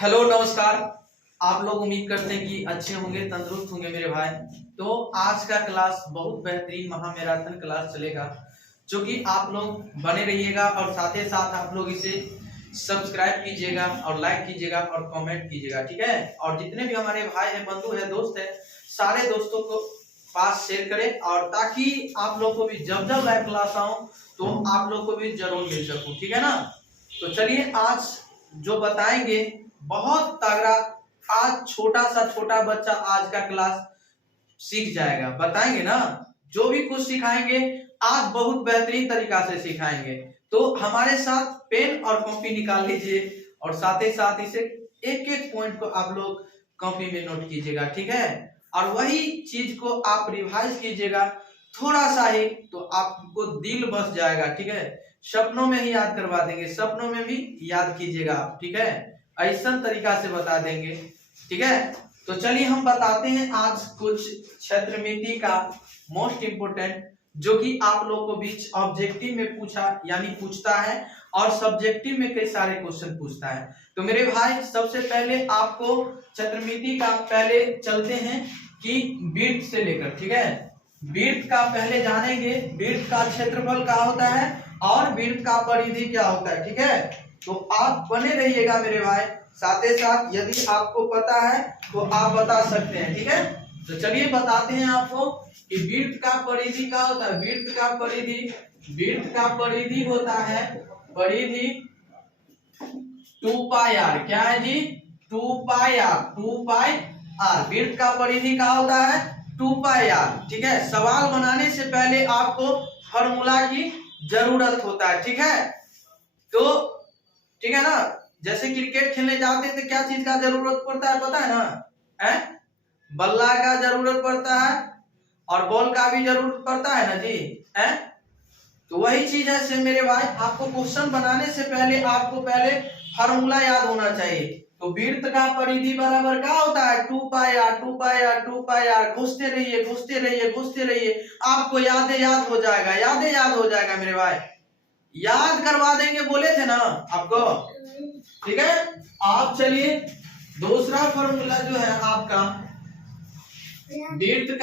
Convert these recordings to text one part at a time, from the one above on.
Hello नमस्कार। आप लोग उम्मीद करते हैं कि अच्छे होंगे, तंदुरुस्त होंगे मेरे भाई। तो आज का क्लास बहुत बेहतरीन महामैराथन क्लास चलेगा, जो कि आप लोग बने रहिएगा और साथ ही साथ आप लोग इसे सब्सक्राइब कीजिएगा और लाइक कीजिएगा और कमेंट कीजिएगा, ठीक है। और जितने भी हमारे भाई हैं, बंधु हैं, दोस्त हैं, सारे दोस्तों को पास शेयर करें, और ताकि आप लोग को भी जब जब लाइव क्लास आऊं तो आप लोग को भी जरूर मिल सकूं, ठीक है ना। तो चलिए आज जो बताएंगे बहुत तगड़ा, आज छोटा बच्चा आज का क्लास सीख जाएगा, बताएंगे ना। जो भी कुछ सिखाएंगे आज बहुत बेहतरीन तरीका से सिखाएंगे। तो हमारे साथ पेन और कॉपी निकाल लीजिए और साथ ही साथ इसे एक एक पॉइंट को आप लोग कॉपी में नोट कीजिएगा, ठीक है। और वही चीज को आप रिवाइज कीजिएगा थोड़ा सा ही, तो आपको दिल बस जाएगा, ठीक है। सपनों में ही याद करवा देंगे, सपनों में भी याद कीजिएगा आप, ठीक है। ऐसा तरीका से बता देंगे, ठीक है। तो चलिए हम बताते हैं आज कुछ क्षेत्रमिति का मोस्ट इंपोर्टेंट, जो कि आप लोगों को बीच ऑब्जेक्टिव में पूछा यानी पूछता है और सब्जेक्टिव में कई सारे क्वेश्चन पूछता है। तो मेरे भाई सबसे पहले आपको क्षेत्रमिति का पहले चलते हैं कि वृत्त से लेकर, ठीक है। वृत्त का पहले जानेंगे, वृत्त का क्षेत्रफल क्या होता है और वृत्त का परिधि क्या होता है, ठीक है। तो आप बने रहिएगा मेरे भाई, साथ ही साथ यदि आपको पता है तो आप बता सकते हैं, ठीक है। तो चलिए बताते हैं आपको कि वृत्त का परिधि क्या होता है। वृत्त का परिधि होता है, परिधि 2 पाई आर। क्या है जी? 2 पाई आर। वृत्त का परिधि क्या होता है? 2 पाई आर, ठीक है। सवाल बनाने से पहले आपको फॉर्मूला की जरूरत होता है, ठीक है। तो ठीक है ना, जैसे क्रिकेट खेलने जाते हैं तो क्या चीज का जरूरत पड़ता है, पता है ना? बल्ला का जरूरत पड़ता है और बॉल का भी जरूरत पड़ता है ना जी, है। तो वही चीज है से मेरे भाई, आपको क्वेश्चन बनाने से पहले आपको पहले फार्मूला याद होना चाहिए। तो वृत्त का परिधि बराबर क्या होता है? 2 पाई आर। घुसते रहिए, आपको याद हो जाएगा मेरे भाई, याद करवा देंगे, बोले थे ना आपको, ठीक है। आप चलिए दूसरा फॉर्मूला जो है आपका वृत्त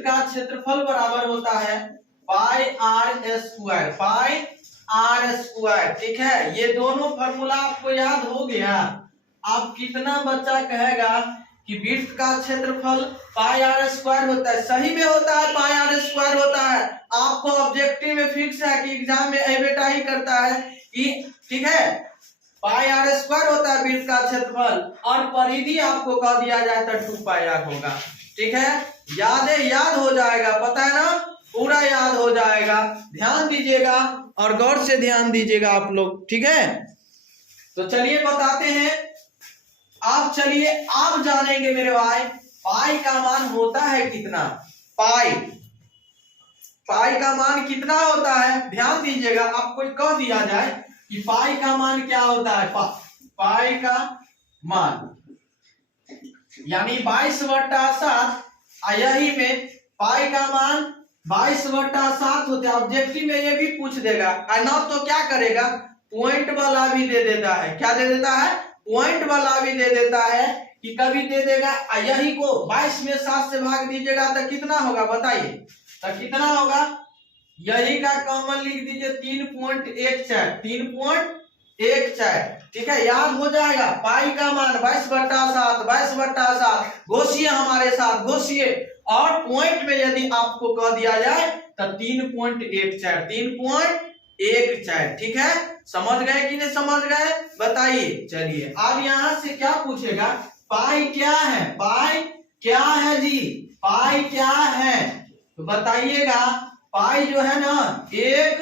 का क्षेत्रफल बराबर होता है पाई आर स्क्वायर, ठीक है। ये दोनों फॉर्मूला आपको याद हो गया। आप कितना बच्चा कहेगा कि वृत्त का क्षेत्रफल पाई आर स्क्वायर होता है? सही में होता है, पाई आर स्क्वायर होता है। आपको ऑब्जेक्टिव में फिक्स है कि एग्जाम में बेटा ही करता है कि, ठीक है, पाई आर स्क्वायर होता है वृत्त का क्षेत्रफल, और परिधि आपको कह दिया जाए तो 2 पाई आर होगा, ठीक है। याद हो जाएगा, पता है ना, पूरा याद हो जाएगा। ध्यान दीजिएगा और गौर से ध्यान दीजिएगा आप लोग, ठीक है। तो चलिए बताते हैं, आप जानेंगे मेरे भाई पाई का मान होता है कितना। पाई का मान कितना होता है, ध्यान दीजिएगा। आपको कह दिया जाए कि पाई का मान क्या होता है, पाई का मान यानी 22/7। यही में पाई का मान 22/7 होता है। ऑब्जेक्टिव में ये भी पूछ देगा, ना तो क्या करेगा, पॉइंट वाला भी दे देता है। क्या दे देता है? पॉइंट वाला भी दे देता है कि कभी दे देगा। यही को 22 में 7 से भाग दीजिएगा तो कितना होगा, बताइए तो कितना होगा। यही का कॉमन लिख दीजिए 3.14, ठीक है। याद हो जाएगा पाई का मान 22/7। घोषिए हमारे साथ, घोषिए। और पॉइंट में यदि आपको कह दिया जाए तो 3.14, ठीक है। समझ गए कि नहीं समझ गए, बताइए। चलिए अब यहां से क्या पूछेगा, पाई क्या है? पाई क्या है जी? पाई क्या है तो बताइएगा। पाई जो है ना, एक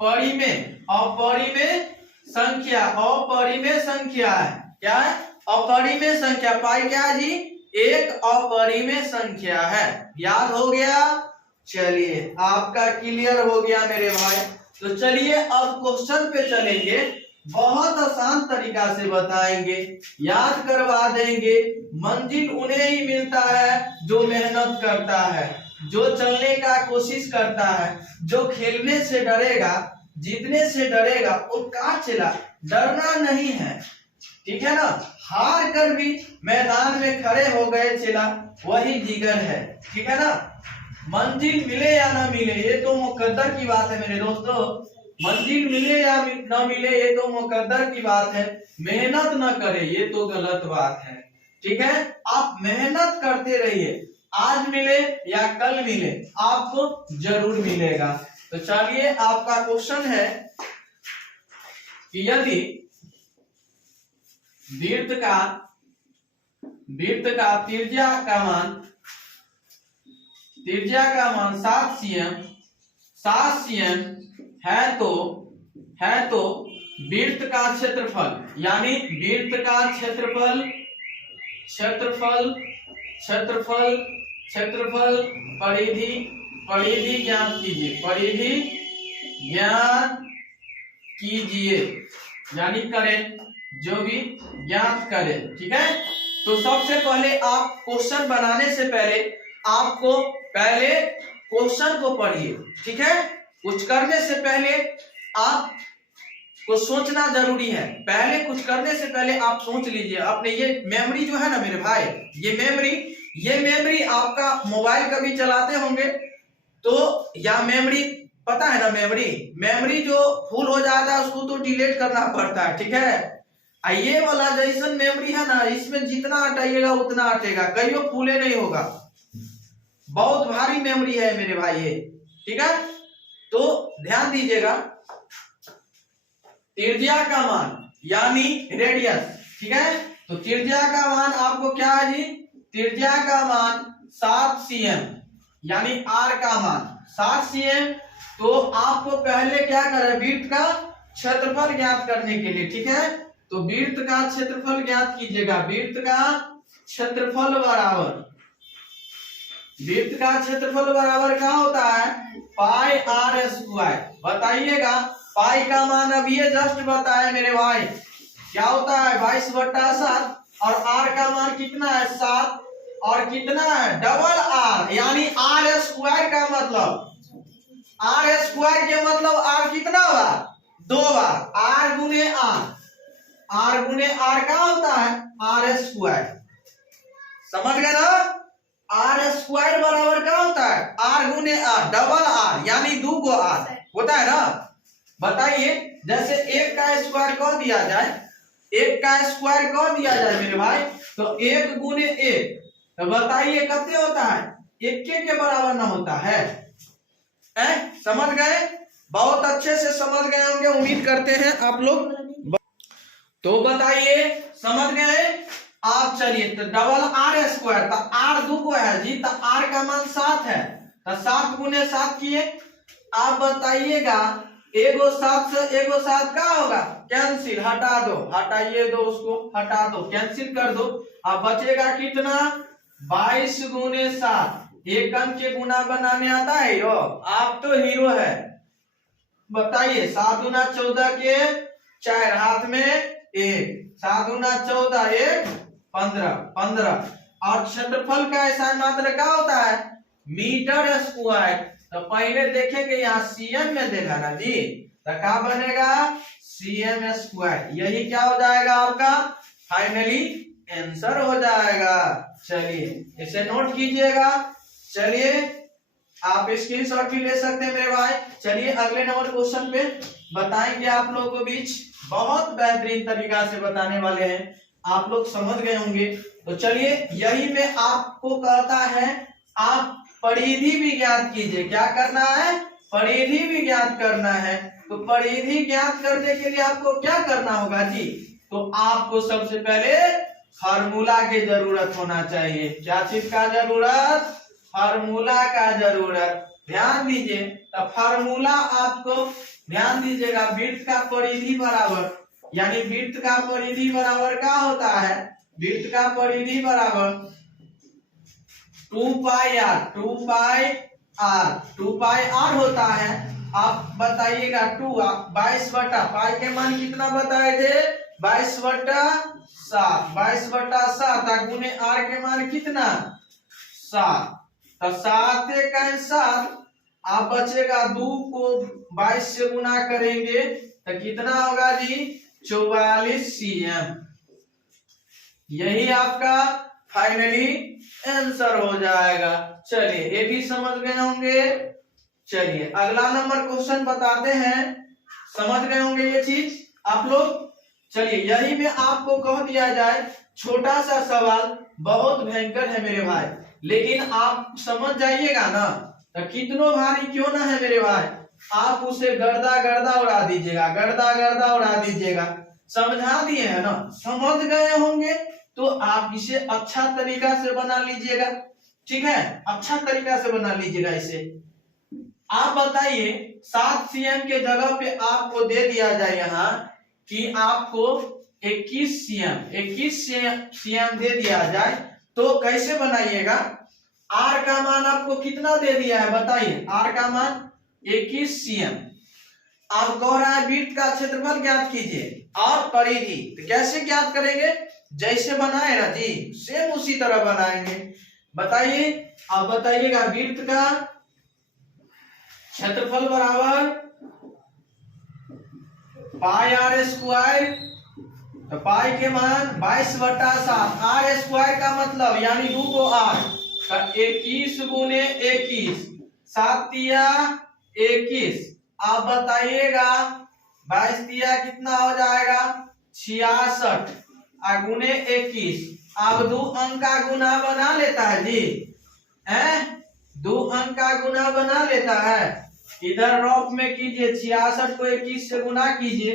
अपरिमेय संख्या है। क्या है? अपरिमेय संख्या। पाई क्या है जी? एक अपरिमेय संख्या है। याद हो गया? चलिए आपका क्लियर हो गया मेरे भाई। तो चलिए अब क्वेश्चन पे चलेंगे, बहुत आसान तरीका से बताएंगे, याद करवा देंगे। मंजिल उन्हें ही मिलता है जो मेहनत करता है, जो चलने का कोशिश करता है, जो खेलने से डरेगा, जीतने से डरेगा, वो का चला, डरना नहीं है, ठीक है ना। हार कर भी मैदान में खड़े हो गए चला, वही जिगर है, ठीक है ना। मंजिल मिले या ना मिले ये तो मुकद्दर की बात है मेरे दोस्तों, मंजिल मिले या ना मिले ये तो मुकद्दर की बात है, मेहनत न करे ये तो गलत बात है, ठीक है। आप मेहनत करते रहिए, आज मिले या कल मिले आपको जरूर मिलेगा। तो चलिए आपका क्वेश्चन है कि यदि वृत्त का त्रिज्या का मान 7 cm है तो वृत्त का क्षेत्रफल, यानी वृत्त का क्षेत्रफल परिधि ज्ञात कीजिए, यानी करें, जो भी ज्ञात करें, ठीक है। तो सबसे पहले आप क्वेश्चन बनाने से पहले आपको पहले क्वेश्चन को पढ़िए, ठीक है। कुछ करने से पहले आप को सोचना जरूरी है, पहले कुछ करने से पहले आप सोच लीजिए अपने। ये मेमोरी जो है ना मेरे भाई, ये मेमोरी आपका मोबाइल कभी चलाते होंगे तो, या मेमोरी पता है ना, मेमोरी जो फुल हो जाता है उसको तो डिलीट करना पड़ता है, ठीक है। ये वाला जैसन मेमोरी है ना, इसमें जितना हटाइएगा उतना हटेगा, कहीं फूले नहीं होगा, बहुत भारी मेमोरी है मेरे भाई ये, ठीक है। तो ध्यान दीजिएगा, त्रिज्या का मान यानी रेडियस, ठीक है। तो त्रिज्या का मान आपको क्या है जी, त्रिज्या का मान 7 cm, यानी r का मान 7 cm। तो आपको पहले क्या करें, वृत्त का क्षेत्रफल ज्ञात करने के लिए, ठीक है। तो वृत्त का क्षेत्रफल ज्ञात कीजिएगा, वृत्त का क्षेत्रफल बराबर क्या होता है, पाई r स्क्वायर। बताइएगा, पाई का मान अब ये जस्ट बताए मेरे भाई, क्या होता है 22/7, और r का मान कितना है 7, और कितना है डबल r, यानी r स्क्वायर का मतलब, r स्क्वायर के मतलब r कितना बार, 2 बार, r गुने r का होता है r स्क्वायर, समझ गए ना। r स्क्वायर बराबर क्या होता है, r गुने r, डबल r, यानी 2 को r होता है ना। बताइए, जैसे 1 का स्क्वायर कह दिया जाए, 1 का स्क्वायर कह दिया जाए मेरे भाई, तो 1 गुने 1, तो बताइए कितने होता है, 1 के बराबर ना होता है, समझ गए, बहुत अच्छे से समझ गए होंगे, उम्मीद करते हैं आप लोग। तो बताइए समझ गए आप। चलिए, तो डबल r स्क्वायर, तो r 2 को है जी, तो r का मान 7 है, तो 7 गुने 7 किए। आप बताइएगा, एगो 7 से एगो 7 क्या होगा, कैंसिल, हटा दो, हटाइए दो, उसको हटा दो, कैंसिल कर दो। अब बचेगा कितना, 22 गुने 7। एक अंक के गुना बनाने आता है यो, आप तो हीरो है। बताइए, 7 गुना 14 के 4, हाथ में 1, 7 गुना 14 1 15। और क्षेत्रफल का ऐसा मात्रा क्या होता है, मीटर स्क्वायर। तो पहले देखेंगे यहाँ cm में देगा ना जी, तो क्या बनेगा cm स्क्वायर, यही क्या हो जाएगा आपका फाइनली आंसर हो जाएगा। चलिए इसे नोट कीजिएगा। चलिए आप स्क्रीनशॉट भी ले सकते हैं मेरे भाई। चलिए अगले नंबर क्वेश्चन पे बताएंगे आप लोगों को बीच, बहुत बेहतरीन तरीका से बताने वाले हैं, आप लोग समझ गए होंगे। तो चलिए, यही में आपको कहता है आप परिधि भी ज्ञात कीजिए। क्या करना है, परिधि भी ज्ञात करना है। तो परिधि ज्ञात करने के लिए आपको क्या करना होगा जी, तो आपको सबसे पहले फार्मूला की जरूरत होना चाहिए। क्या चीज का जरूरत, फार्मूला का जरूरत। ध्यान दीजिए, तो फार्मूला आपको ध्यान दीजिएगा, वृत्त का परिधि बराबर, यानी वृत्त का परिधि बराबर क्या होता है, वृत्त का परिधि बराबर 2 पाई r, 2 पाई r होता है। आप बताइएगा 2 22 बटा, पाई के मान कितना बताए थे 22/7, 22/7 गुने r के मान कितना 7। तो 7 × 7, आप बचेगा 2 को 22 से गुना करेंगे तो कितना होगा जी 44 cm। यही आपका फाइनली आंसर हो जाएगा। चलिए ये भी समझ गए होंगे। चलिए अगला नंबर क्वेश्चन बताते हैं। समझ गए होंगे ये चीज आप लोग। चलिए यही में आपको कह दिया जाए, छोटा सा सवाल बहुत भयंकर है मेरे भाई, लेकिन आप समझ जाइएगा ना तो कितनों भारी क्यों ना है मेरे भाई, आप उसे गर्दा गर्दा उड़ा दीजिएगा, गर्दा गर्दा उड़ा दीजिएगा। समझा दिए है ना, समझ गए होंगे तो आप इसे अच्छा तरीका से बना लीजिएगा। ठीक है, अच्छा तरीका से बना लीजिएगा इसे। आप बताइए 7 cm के जगह पे आपको दे दिया जाए यहाँ कि आपको 21 cm दे दिया जाए तो कैसे बनाइएगा। r का मान आपको कितना दे दिया है बताइए, r का मान 21 cm। आप कह रहा है वृत्त का क्षेत्रफल ज्ञात कीजिए और परिधि, तो कैसे ज्ञात करेंगे, जैसे बनाए ना जी सेम उसी तरह बनाएंगे। बताइए, आप बताइएगा वृत्त का क्षेत्रफल बराबर पाई r स्क्वायर, तो पाई के मान 22/7, r स्क्वायर का मतलब यानी 2 को r का 21 गुने 21, 7 तिया 21। आप बताइएगा 22 तिया कितना हो जाएगा 66 गुने 21। आप 2 अंक का गुना बना लेता है जी, 2 अंक का गुना बना लेता है। इधर रॉफ में कीजिए, 66 को 21 से गुना कीजिए,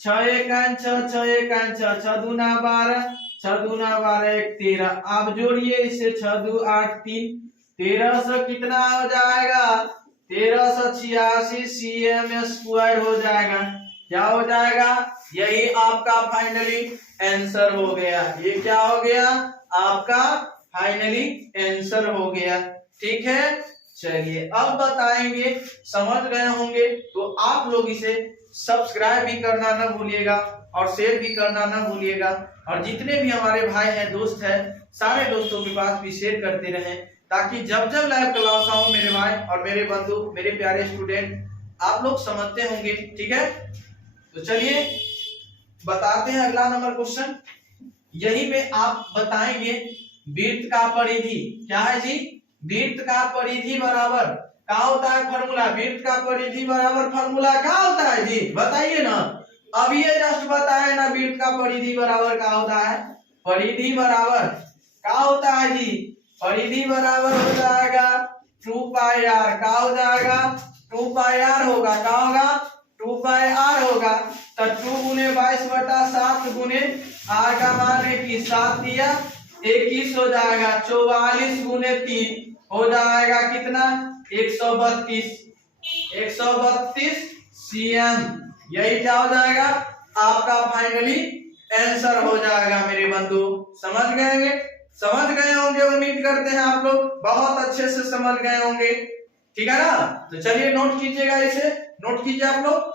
6 × 6, 6 × 6, 6 दूना 12, 6 दूना 12 1 13। आप जोड़िए इसे, 6 2 8 3, 1300 कितना हो जाएगा 1386 cm स्क्वायर हो जाएगा। क्या हो जाएगा, यही आपका फाइनली आंसर हो गया। ये क्या हो गया आपका फाइनली आंसर हो गया। ठीक है, चलिए अब बताएंगे। समझ गए होंगे तो आप लोग इसे सब्सक्राइब भी करना ना भूलिएगा और शेयर भी करना ना भूलिएगा, और जितने भी हमारे भाई हैं दोस्त हैं सारे दोस्तों के पास भी शेयर करते रहें, ताकि जब जब लाइव क्लास आऊं मेरे भाई और मेरे बंधु मेरे प्यारे स्टूडेंट आप लोग समझते होंगे। ठीक है, तो चलिए बताते हैं अगला नंबर क्वेश्चन। यही में आप बताएंगे वृत्त का परिधि क्या है जी, वृत्त का परिधि बराबर क्या होता है फॉर्मूला, वृत्त का परिधि बराबर फॉर्मूला क्या होता है जी बताइए ना। अब ये जस्ट बताए ना वृत्त का परिधि बराबर क्या होता है, परिधि बराबर क्या होता है जी, परिधि बराबर हो जाएगा 2πr, क्या हो जाएगा 2πr होगा, क्या होगा 2πr होगा। तो 2 गुने 22/7 गुने r का मान है कि 7 दिया 21 हो जाएगा, 44 गुने 3 हो जाएगा कितना 132 cm। यही क्या हो जाएगा आपका फाइनली आंसर हो जाएगा मेरे बंधु। समझ गए होंगे उम्मीद करते हैं आप लोग बहुत अच्छे से समझ गए होंगे। ठीक है ना, तो चलिए नोट कीजिएगा, इसे नोट कीजिए आप लोग।